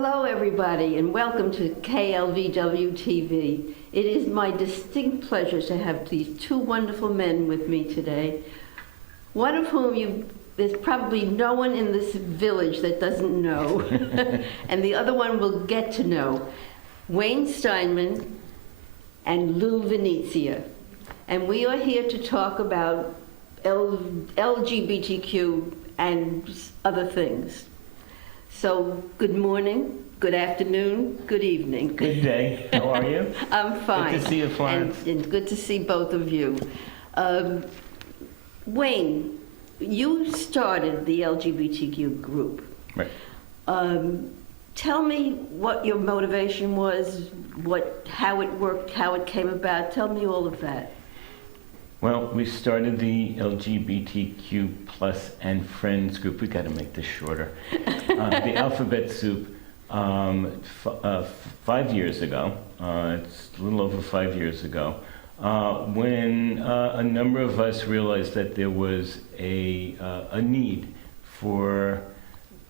Hello, everybody, and welcome to KLVW-TV. It is my distinct pleasure to have these two wonderful men with me today, one of whom there's probably no one in this village that doesn't know, and the other one will get to know, Wayne Steinman and Lou Venezia. And we are here to talk about LGBTQ and other things. So, good morning, good afternoon, good evening. Good day. How are you? I'm fine. Good to see you, Florence. And good to see both of you. Wayne, you started the LGBTQ group. Right. Tell me what your motivation was, how it worked, how it came about. Tell me all of that. Well, we started the LGBTQ plus and friends group. We got to make this shorter. The alphabet soup 5 years ago. It's a little over 5 years ago, when a number of us realized that there was a need for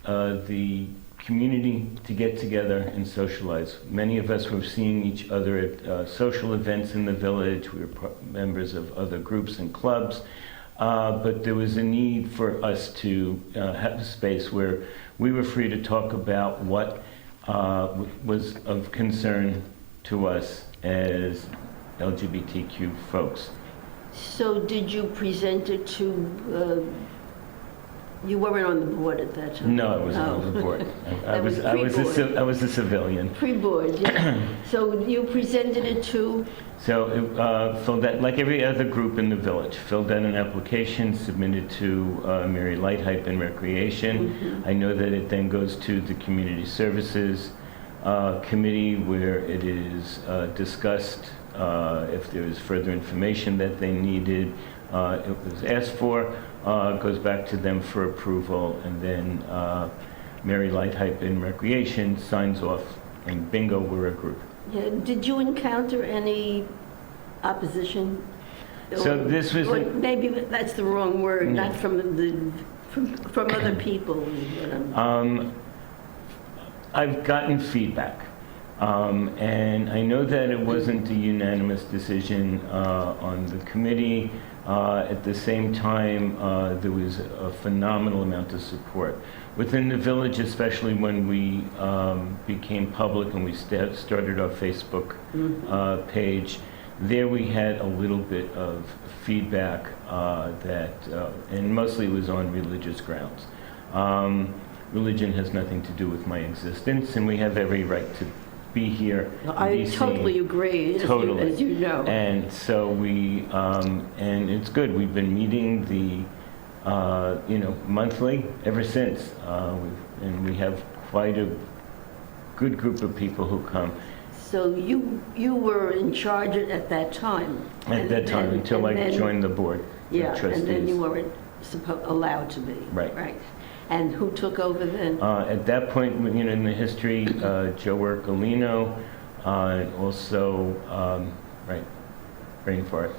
the community to get together and socialize. Many of us were seeing each other at social events in the village. We were members of other groups and clubs, but there was a need for us to have a space where we were free to talk about what was of concern to us as LGBTQ folks. So did you present it to, you weren't on the board at that time? No, I wasn't on the board. I was a civilian. Pre-board, yeah. So you presented it to? So it filled out, like every other group in the village, filled out an application, submitted to Mary Lighthype and Recreation. Mm-hmm. I know that it then goes to the Community Services Committee, where it is discussed if there is further information that they needed. It was asked for. Goes back to them for approval, and then Mary Lighthype in Recreation signs off, and bingo, we're a group. Yeah. Did you encounter any opposition? So this was maybe that's the wrong word, not from other people. I've gotten feedback, and I know that it wasn't a unanimous decision on the committee. At the same time, there was a phenomenal amount of support. Within the village, especially when we became public and we started our Facebook page, there we had a little bit of feedback and mostly it was on religious grounds. Religion has nothing to do with my existence, and we have every right to be here. I totally agree, totally. As you know. And so and it's good. We've been meeting monthly ever since, and we have quite a good group of people who come. So you were in charge at that time. Until I joined the board. Yeah, of trustees. and then you weren't allowed to be. Right. Right. And who took over then? At that point, in the history, Joe Ercolino, and also, brain fart.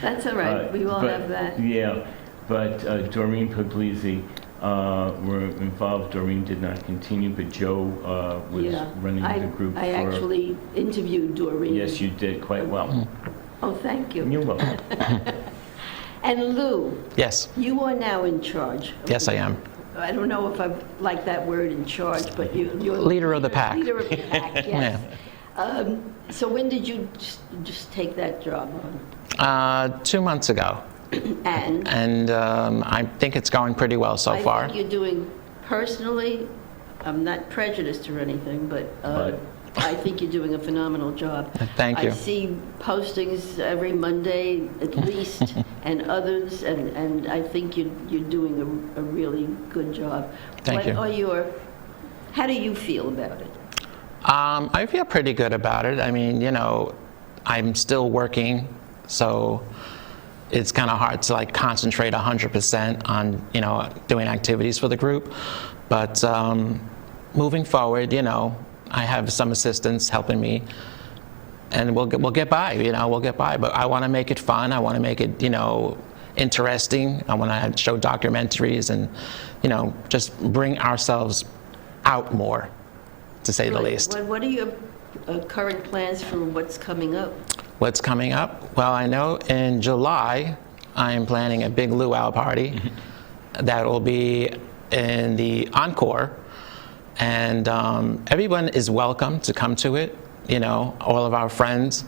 That's all right. We all have that. Yeah, but Doreen Puglisi were involved. Doreen did not continue, but Joe was running the group. I actually interviewed Doreen. Yes, you did quite well. Oh, thank you. You're welcome. And Lou. Yes. You are now in charge. Yes, I am. I don't know if I like that word, in charge, but you're leader of the pack. Leader of the pack, yes. Yeah. So when did you just take that job on? 2 months ago. And I think it's going pretty well so far. I think you're doing, personally, I'm not prejudiced or anything, but I think you're doing a phenomenal job. Thank you. I see postings every Monday at least, and others, and I think you're doing a really good job. Thank you. How do you feel about it? I feel pretty good about it. I mean, I'm still working, so it's kind of hard to concentrate 100% on, doing activities for the group. But moving forward, I have some assistants helping me, and we'll get by. We'll get by. But I want to make it fun. I want to make it, interesting. I want to show documentaries and, just bring ourselves out more, to say the Right. least. What are your current plans for what's coming up? What's coming up? Well, I know in July, I am planning a big luau party that will be in the Encore, and everyone is welcome to come to it. You know, all of our friends,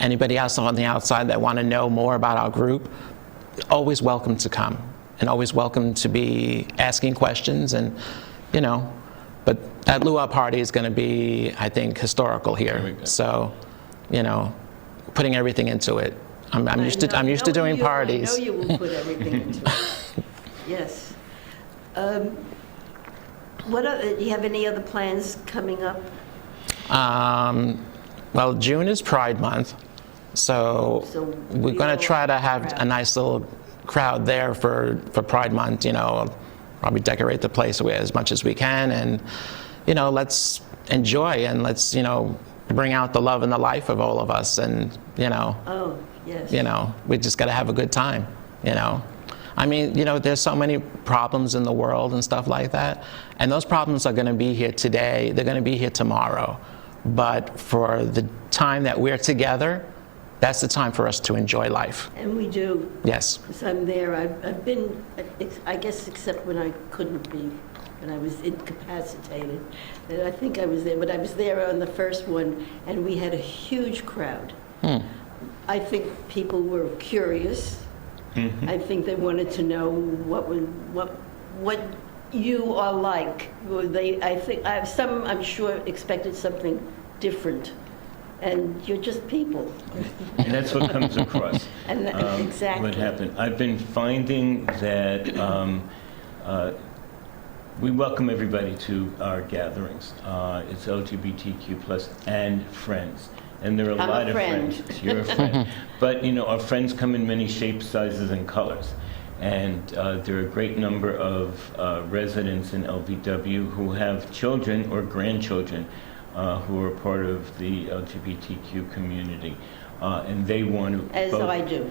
anybody else on the outside that want to know more about our group, always welcome to come, and always welcome to be asking questions, and you know, but that luau party is going to be, I think, historical here. So, you know, putting everything into it. I'm used to doing parties. I know you will put everything into it. Yes. Do you have any other plans coming up? Well, June is Pride Month, so we're going to try to have a nice little crowd there for Pride Month. You know, probably decorate the place as much as we can, and you know, let's enjoy and let's, you know, bring out the love and the life of all of us, and you know. Oh, yes. You know, we just got to have a good time, you know. I mean, you know, there's so many problems in the world and stuff like that, and those problems are going to be here today, they're going to be here tomorrow, but for the time that we're together, that's the time for us to enjoy life. And we do. Yes. Because I'm there. I've been, I guess, except when I couldn't be, when I was incapacitated. I think I was there, but I was there on the first one, and we had a huge crowd. I think people were curious. Mm-hmm. I think they wanted to know what you are like. Some, I'm sure, expected something different. And you're just people. And that's what comes across. And exactly. What happened. I've been finding that we welcome everybody to our gatherings. It's LGBTQ plus and friends. And there are a I'm lot a of friend. friends. You're a friend. But, you know, our friends come in many shapes, sizes, and colors. And there are a great number of residents in LVW who have children or grandchildren who are part of the LGBTQ community. And they want to... As I do.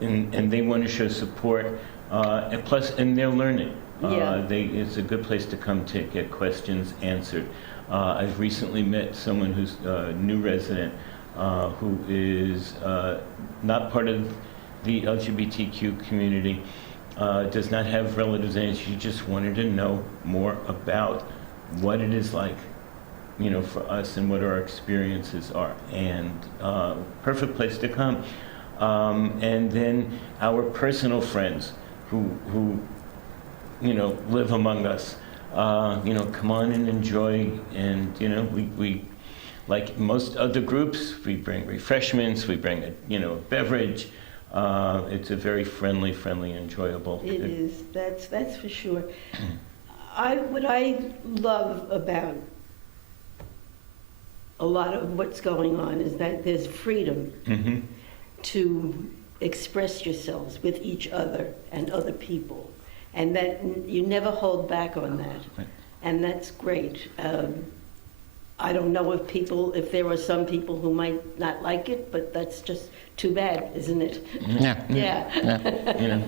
And they want to show support. And they're learning. Yeah. It's a good place to come to get questions answered. I've recently met someone who's a new resident who is not part of the LGBTQ community, does not have relatives in it. She just wanted to know more about what it is like, you know, for us and what our experiences are. And perfect place to come. And then our personal friends who you know, live among us. You know, come on and enjoy, and you know, we like most other groups, we bring refreshments, we bring a beverage. It's a very friendly, enjoyable. It is. That's for sure. What I love about a lot of what's going on is that there's freedom Mm-hmm. to express yourselves with each other and other people. And that you never hold back on that. Right. And that's great. I don't know if there are some people who might not like it, but that's just too bad, isn't it? Yeah. Yeah. You know,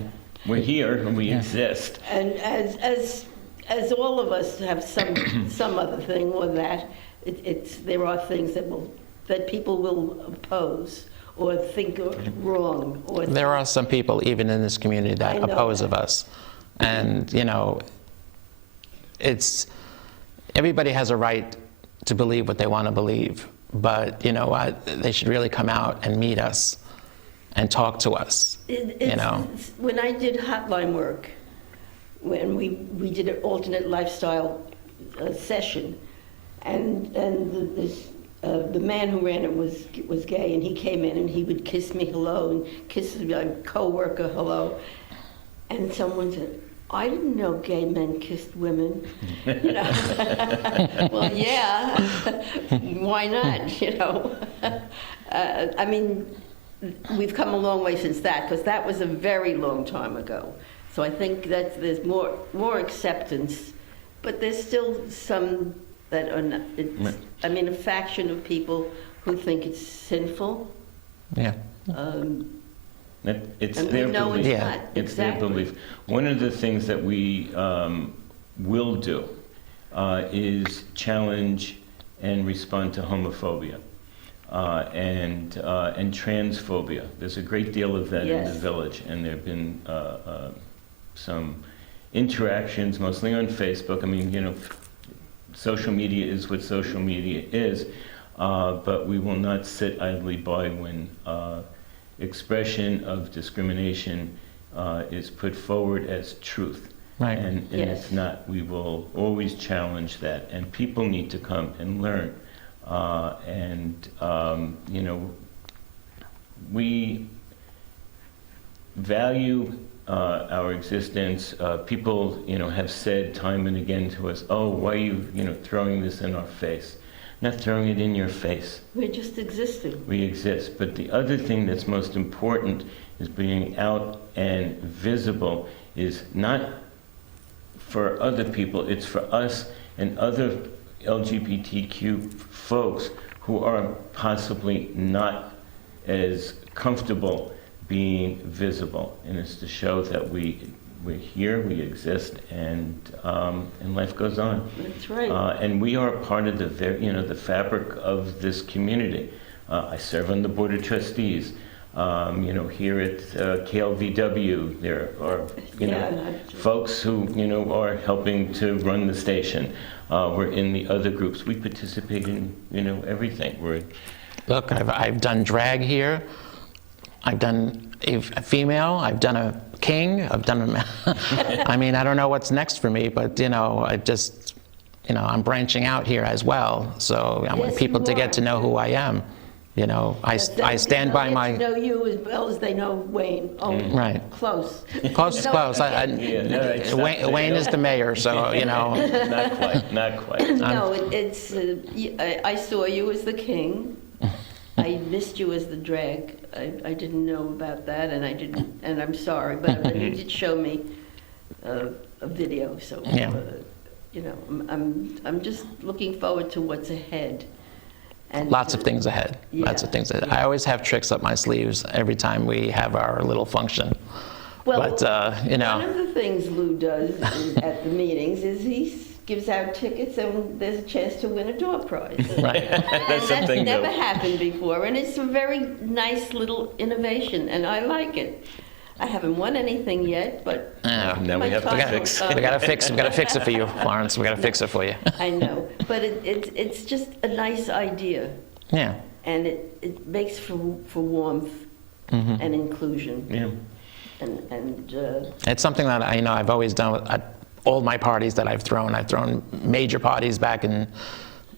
we're here and we exist. And as all of us have some other thing or that, there are things that people will oppose or think are wrong. Or There are some people even in this community that I know oppose that. of us. And, you know, everybody has a right to believe what they want to believe. But, you know what, they should really come out and meet us and talk to us, you know. When I did hotline work, when we did an alternate lifestyle session, and the man who ran it was gay, and he came in and he would kiss me hello and kiss my coworker hello, and someone said, "I didn't know gay men kissed women." You know, well, yeah, why not? You know, I mean, we've come a long way since that, because that was a very long time ago. So I think that there's more acceptance, but there's still some that are not. I mean, a faction of people who think it's sinful. Yeah. It's And their we know belief. it's not. It's Exactly. their belief. One of the things that we will do is challenge and respond to homophobia and transphobia. There's a great deal of that in the village, and there have been some interactions, mostly on Facebook. I mean, you know, social media is what social media is, but we will not sit idly by when expression of discrimination is put forward as truth. Right. And it's not. We will always challenge that, and people need to come and learn. You know, we value our existence. People, you know, have said time and again to us, "Oh, why are you, you know, throwing this in our face?" Not throwing it in your face. We're just existing. We exist. But the other thing that's most important is being out and visible. Is not for other people, it's for us and other LGBTQ folks who are possibly not as comfortable being visible. And it's to show that we're here, we exist, and life goes on. That's right. And we are part of the fabric of this community. I serve on the Board of Trustees. You know, here at KLVW, there are, you know, folks who, you know, are helping to run the station. We're in the other groups. We participate in, you know, everything. Look, I've done drag here. I've done a female. I've done a king. I've done a. I mean, I don't know what's next for me, but you know, I'm branching out here as well. So I want people to get to know who I am. You know, I stand by my. They know you as well as they know Wayne. Oh, right. Close. Close. Wayne is the mayor, so you know. Not quite. No, I saw you as the king. I missed you as the drag. I didn't know about that, and I'm sorry, but you did show me a video. So you know, I'm just looking forward to what's ahead. And lots of things ahead. Lots of things ahead. I always have tricks up my sleeves every time we have our little function. Well, but, you know. One of the things Lou does at the meetings is he gives out tickets, and there's a chance to win a door prize. Right. That's never happened before, and it's a very nice little innovation, and I like it. I haven't won anything yet, but now we have to fix. We gotta fix it for you, Florence. We gotta fix it for you. I know, but it's just a nice idea. Yeah. And it makes for warmth and inclusion. Yeah. And it's something that I've always done at all my parties that I've thrown. I've thrown major parties back in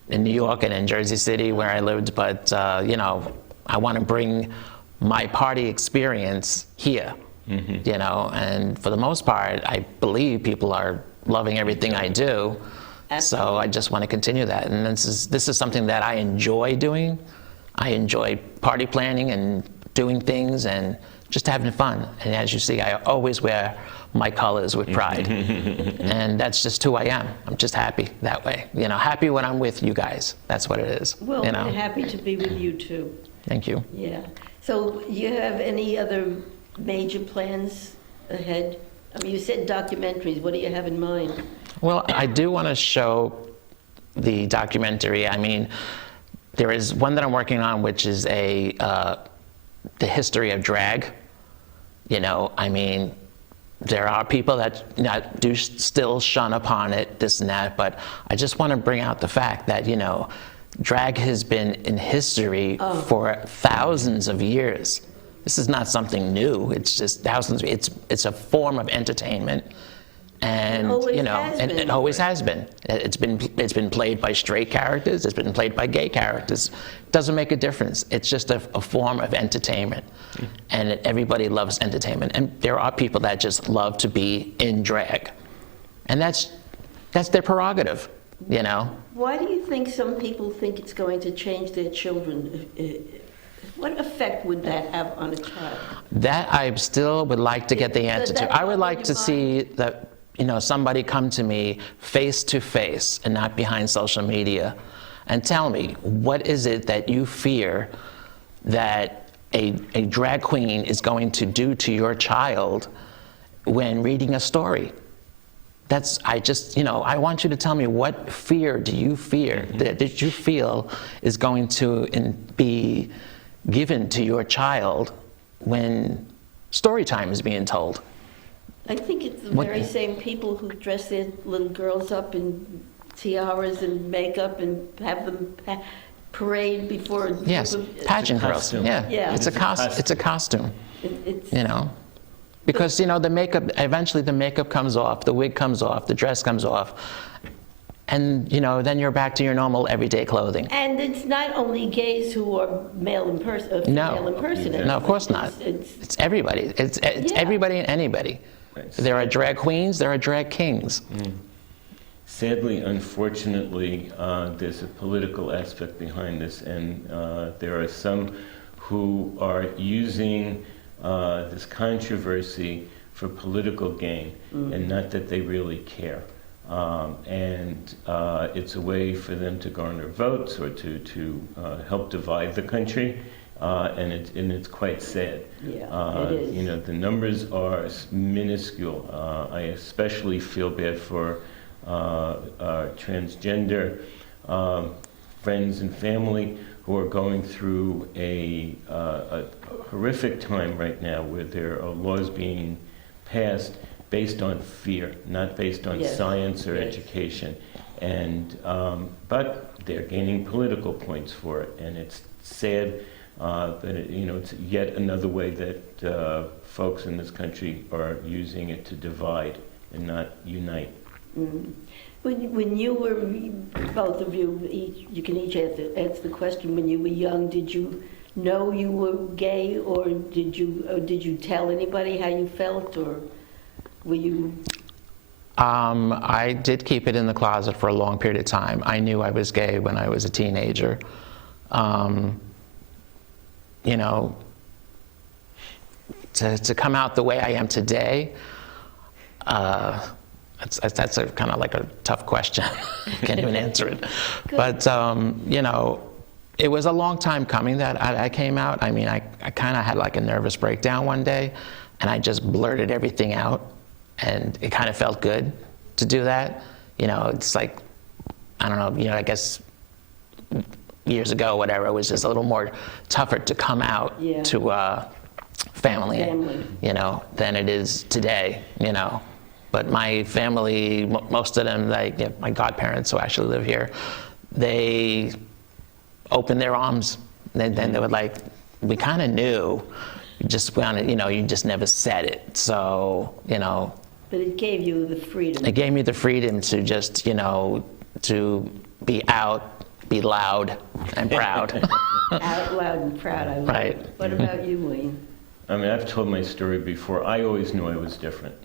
New York and in Jersey City where I lived, but you know, I want to bring my party experience here. You know, and for the most part, I believe people are loving everything I do. Absolutely. So I just want to continue that. And this is something that I enjoy doing. I enjoy party planning and doing things and just having fun. And as you see, I always wear my colors with pride. And that's just who I am. I'm just happy that way. You know, happy when I'm with you guys. That's what it is. Well, you know? we're happy to be with you too. Thank you. Yeah. So you have any other major plans ahead? I mean, you said documentaries. What do you have in mind? Well, I do want to show the documentary. I mean, there is one that I'm working on, which is the history of drag. You know, I mean, there are people that do still shun upon it, this and that, but I just want to bring out the fact that, you know, drag has been in history for thousands of years. This is not something new. It's just thousands. It's a form of entertainment, and you know, and it always has been. It's been played by straight characters. It's been played by gay characters. It doesn't make a difference. It's just a form of entertainment, and everybody loves entertainment. And there are people that just love to be in drag, and that's their prerogative, you know. Why do you think some people think it's going to change their children? What effect would that have on a child? That I still would like to get the answer to. I would like to see that, you know, somebody come to me face to face and not behind social media and tell me, what is it that you fear that a drag queen is going to do to your child when reading a story? I just, I want you to tell me, what fear do you fear that you feel is going to be given to your child when story time is being told? I think it's the very same people who dress their little girls up in tiaras and makeup and have them parade before a Yes, pageant girls. costume. Yeah, Yeah. it's a costume. It's Because the makeup, eventually the makeup comes off, the wig comes off, the dress comes off, and then you're back to your normal everyday clothing. And it's not only gays who are male impersonators. No, of course not. It's everybody. It's everybody and anybody. Right. There are drag queens, there are drag kings. Sadly, unfortunately, there's a political aspect behind this, and there are some who are using this controversy for political gain, and not that they really care. And it's a way for them to garner votes or to help divide the country, and it's quite sad. Yeah, it is. The numbers are minuscule. I especially feel bad for our transgender friends and family who are going through a horrific time right now, where there are laws being passed based on fear, not based on science or education. And but they're gaining political points for it, and it's sad that it's yet another way that folks in this country are using it to divide and not unite. When you were, both of you, you can each answer the question. When you were young, did you know you were gay, or did you tell anybody how you felt, or were you? I did keep it in the closet for a long period of time. I knew I was gay when I was a teenager. To come out the way I am today, that's a kind of like a tough question. Can't even answer it. But it was a long time coming that I came out. I mean, I kind of had like a nervous breakdown one day, and I just blurted everything out, and it kind of felt good to do that. It's like, I don't know, I guess years ago, whatever, it was just a little more tougher to come out to family, than it is today, But my family, most of them, my godparents who actually live here, they opened their arms. Then they were like, we kind of knew, you just wanted, you just never said it. So, But it gave you the freedom. It gave me the freedom to just, to be out, be loud and proud. Out loud and proud, I love Right. it. What about you, Wayne? I mean, I've told my story before. I always knew I was different.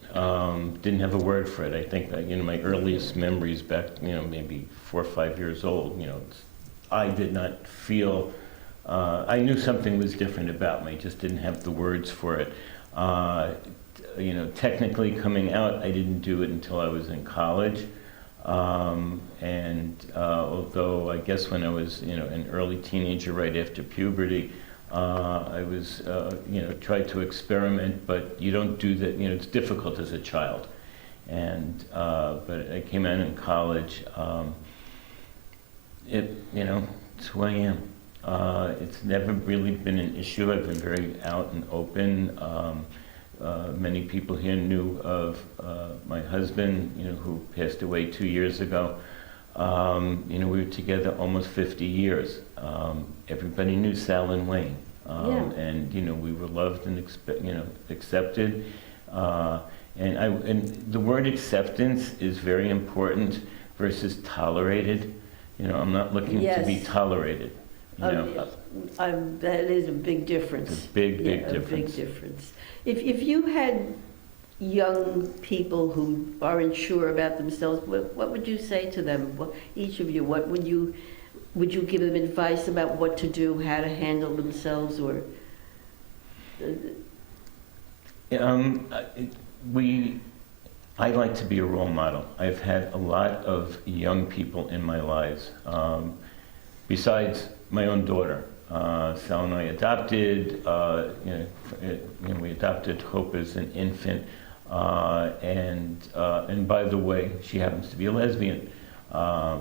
Didn't have a word for it. I think that, my earliest memories back, maybe 4 or 5 years old, I did not feel, I knew something was different about me, just didn't have the words for it. Technically coming out, I didn't do it until I was in college. Although I guess when I was, an early teenager right after puberty, I was, tried to experiment, but you don't do that, it's difficult as a child. But I came out in college, it's who I am. It's never really been an issue. I've been very out and open. Many people here knew of my husband, who passed away 2 years ago. We were together almost 50 years. Everybody knew Sal and Wayne. And, we were loved and accepted. And the word acceptance is very important versus tolerated. I'm not looking to be tolerated. That is a big difference. It's a big difference. A big difference. If you had young people who aren't sure about themselves, what would you say to them? Each of you, what would you give them advice about what to do, how to handle themselves, or? I like to be a role model. I've had a lot of young people in my lives, besides my own daughter. Sal and I adopted, we adopted Hope as an infant. And by the way, she happens to be a lesbian.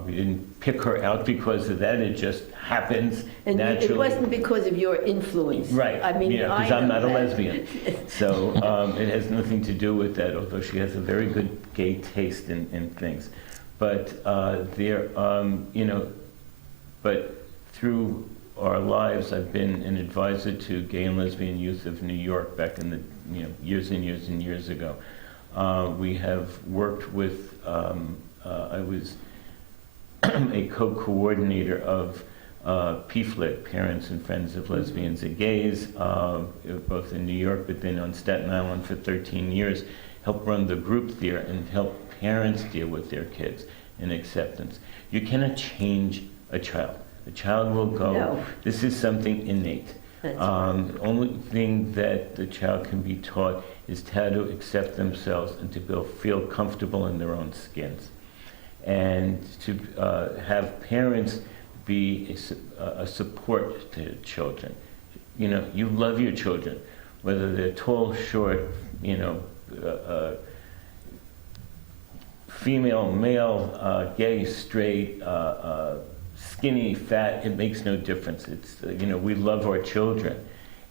We didn't pick her out because of that. It just happens And naturally. it wasn't because of your influence. Right. I mean, yeah, because I I'm know not a that. lesbian. So it has nothing to do with that, although she has a very good gay taste in things. But but through our lives, I've been an advisor to gay and lesbian youth of New York back in the years and years and years ago. We have worked with, I was a co-coordinator of PFLIT, Parents and Friends of Lesbians and Gays, both in New York, but then on Staten Island for 13 years, helped run the group there and help parents deal with their kids in acceptance. You cannot change a child. A child will go. No. This is something innate. That's The only thing that the child can be taught is how to accept themselves and to feel comfortable in their own skins. And to have parents be a support to children. You love your children, whether they're tall, short, female, male, gay, straight, skinny, fat, it makes no difference. It's, we love our children,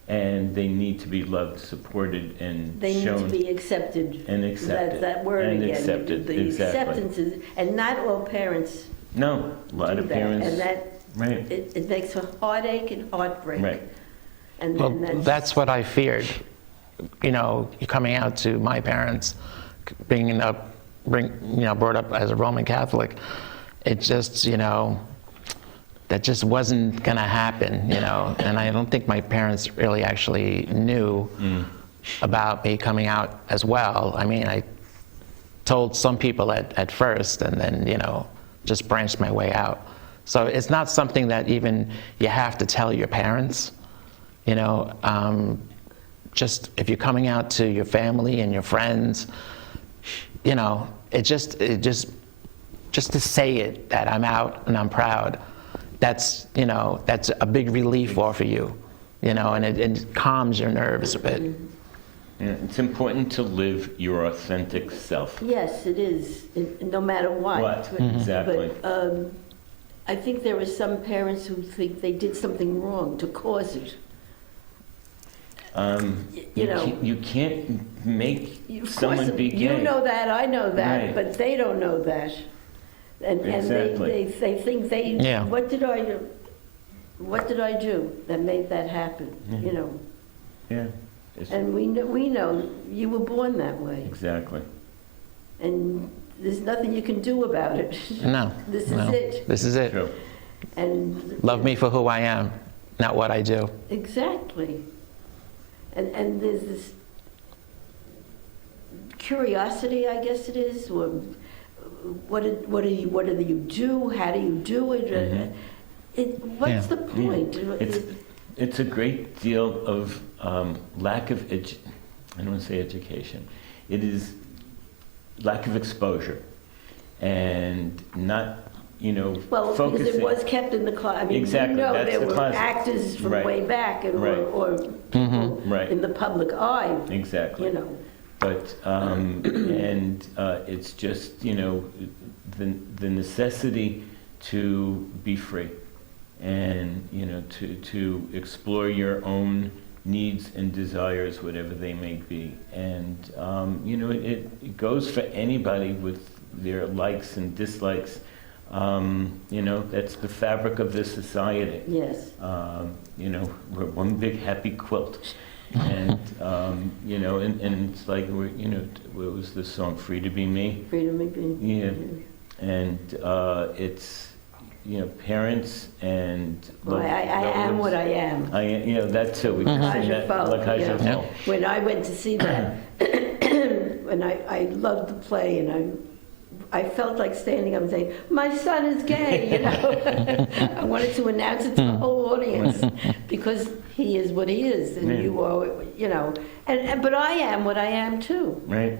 and they need to be loved, supported, and They shown. need to be accepted. And accepted. That word And again. accepted, The exactly. acceptance is, and not all parents No, a lot do of that. parents. And that, Right, it makes a heartache and heartbreak. right. And, Well, and that's what I feared. Coming out to my parents, brought up as a Roman Catholic, it just, that just wasn't going to happen, And I don't think my parents really actually knew about me coming out as well. I mean, I told some people at first, and then, just branched my way out. So it's not something that even you have to tell your parents, just if you're coming out to your family and your friends, it just to say it, that I'm out and I'm proud, that's a big relief for you, and it calms your nerves a bit. Yeah, it's important to live your authentic self. yes, it is, no matter what. What? But- Exactly. But I think there are some parents who think they did something wrong to cause it. You can't make Of course, someone be gay. you know that, I know that, Right. but they don't know that. And Exactly. they think Yeah. what did I do? What did I do that made that happen? Yeah. Yeah, And we know you were born that way, exactly. and there's nothing you can do about it. No. This no. is it. This is it. True. And Love me for who I am, not what I do. exactly. And there's this curiosity, I guess it is, or what do you do? How do you do it? What's Yeah. the point? It's a great deal of lack of I don't want to say education. It is lack of exposure and not, Well, focusing. because it was kept in the class. I mean, Exactly, that's there the were class. actors from Right. way back, and, Right. or people Right. in the public eye, Exactly. But it's just the necessity to be free, and to explore your own needs and desires, whatever they may be, and it goes for anybody with their likes and dislikes. That's the fabric of this society. yes. We're one big happy quilt. And, and it's like, what was the song, Free to Be Me? Freedom of being. Yeah. And it's, parents and... Well, I am what I am. I am, that too. We can sing that. Lacage Lacage of of When I went to see that, and I loved the play, and I felt like standing up and saying, my son is gay, I wanted to announce it to the whole audience, because he is what he is, and Yeah. you are, but I am what I am too. Right?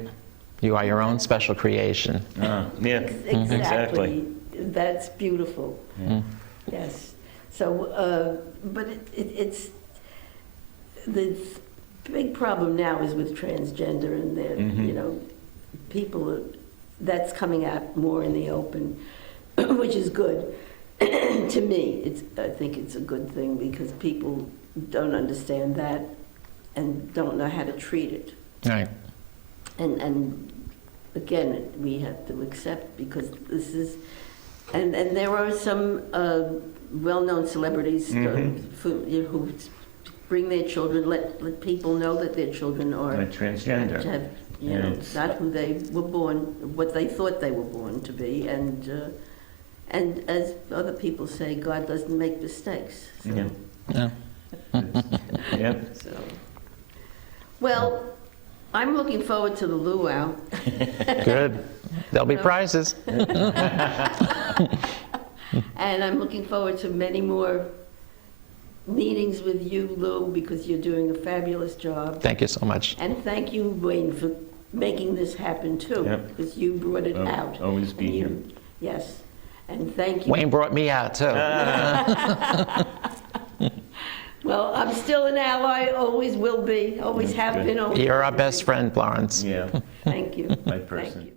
You are your own special creation. Yeah, Exactly. That's beautiful. Yeah. Yes. So, but it's the big problem now is with transgender and their, Mhm. you know, people, that's coming out more in the open, which is good. To me, I think it's a good thing because people don't understand that and don't know how to treat it. Right. And again, we have to accept because this is, and there are some well-known celebrities who bring their children, let people know that their children are Transgender. have, you And know, it's- not who they were born, what they thought they were born to be, and as other people say, God doesn't make mistakes. So, Yeah. Yeah. Yeah. so. Well, I'm looking forward to the luau. Good. There'll be prizes. And I'm looking forward to many more meetings with you, Lou, because you're doing a fabulous job. Thank you so much. And thank you, Wayne, for making this happen too, Yep. because you brought it out. Always be And you- here. Yes, and thank you. Wayne brought me out too. Well, I'm still an ally, always will be, always That's have good. been. Always You're will our be. best friend, Florence. Yeah, Thank you. my Thank person. you.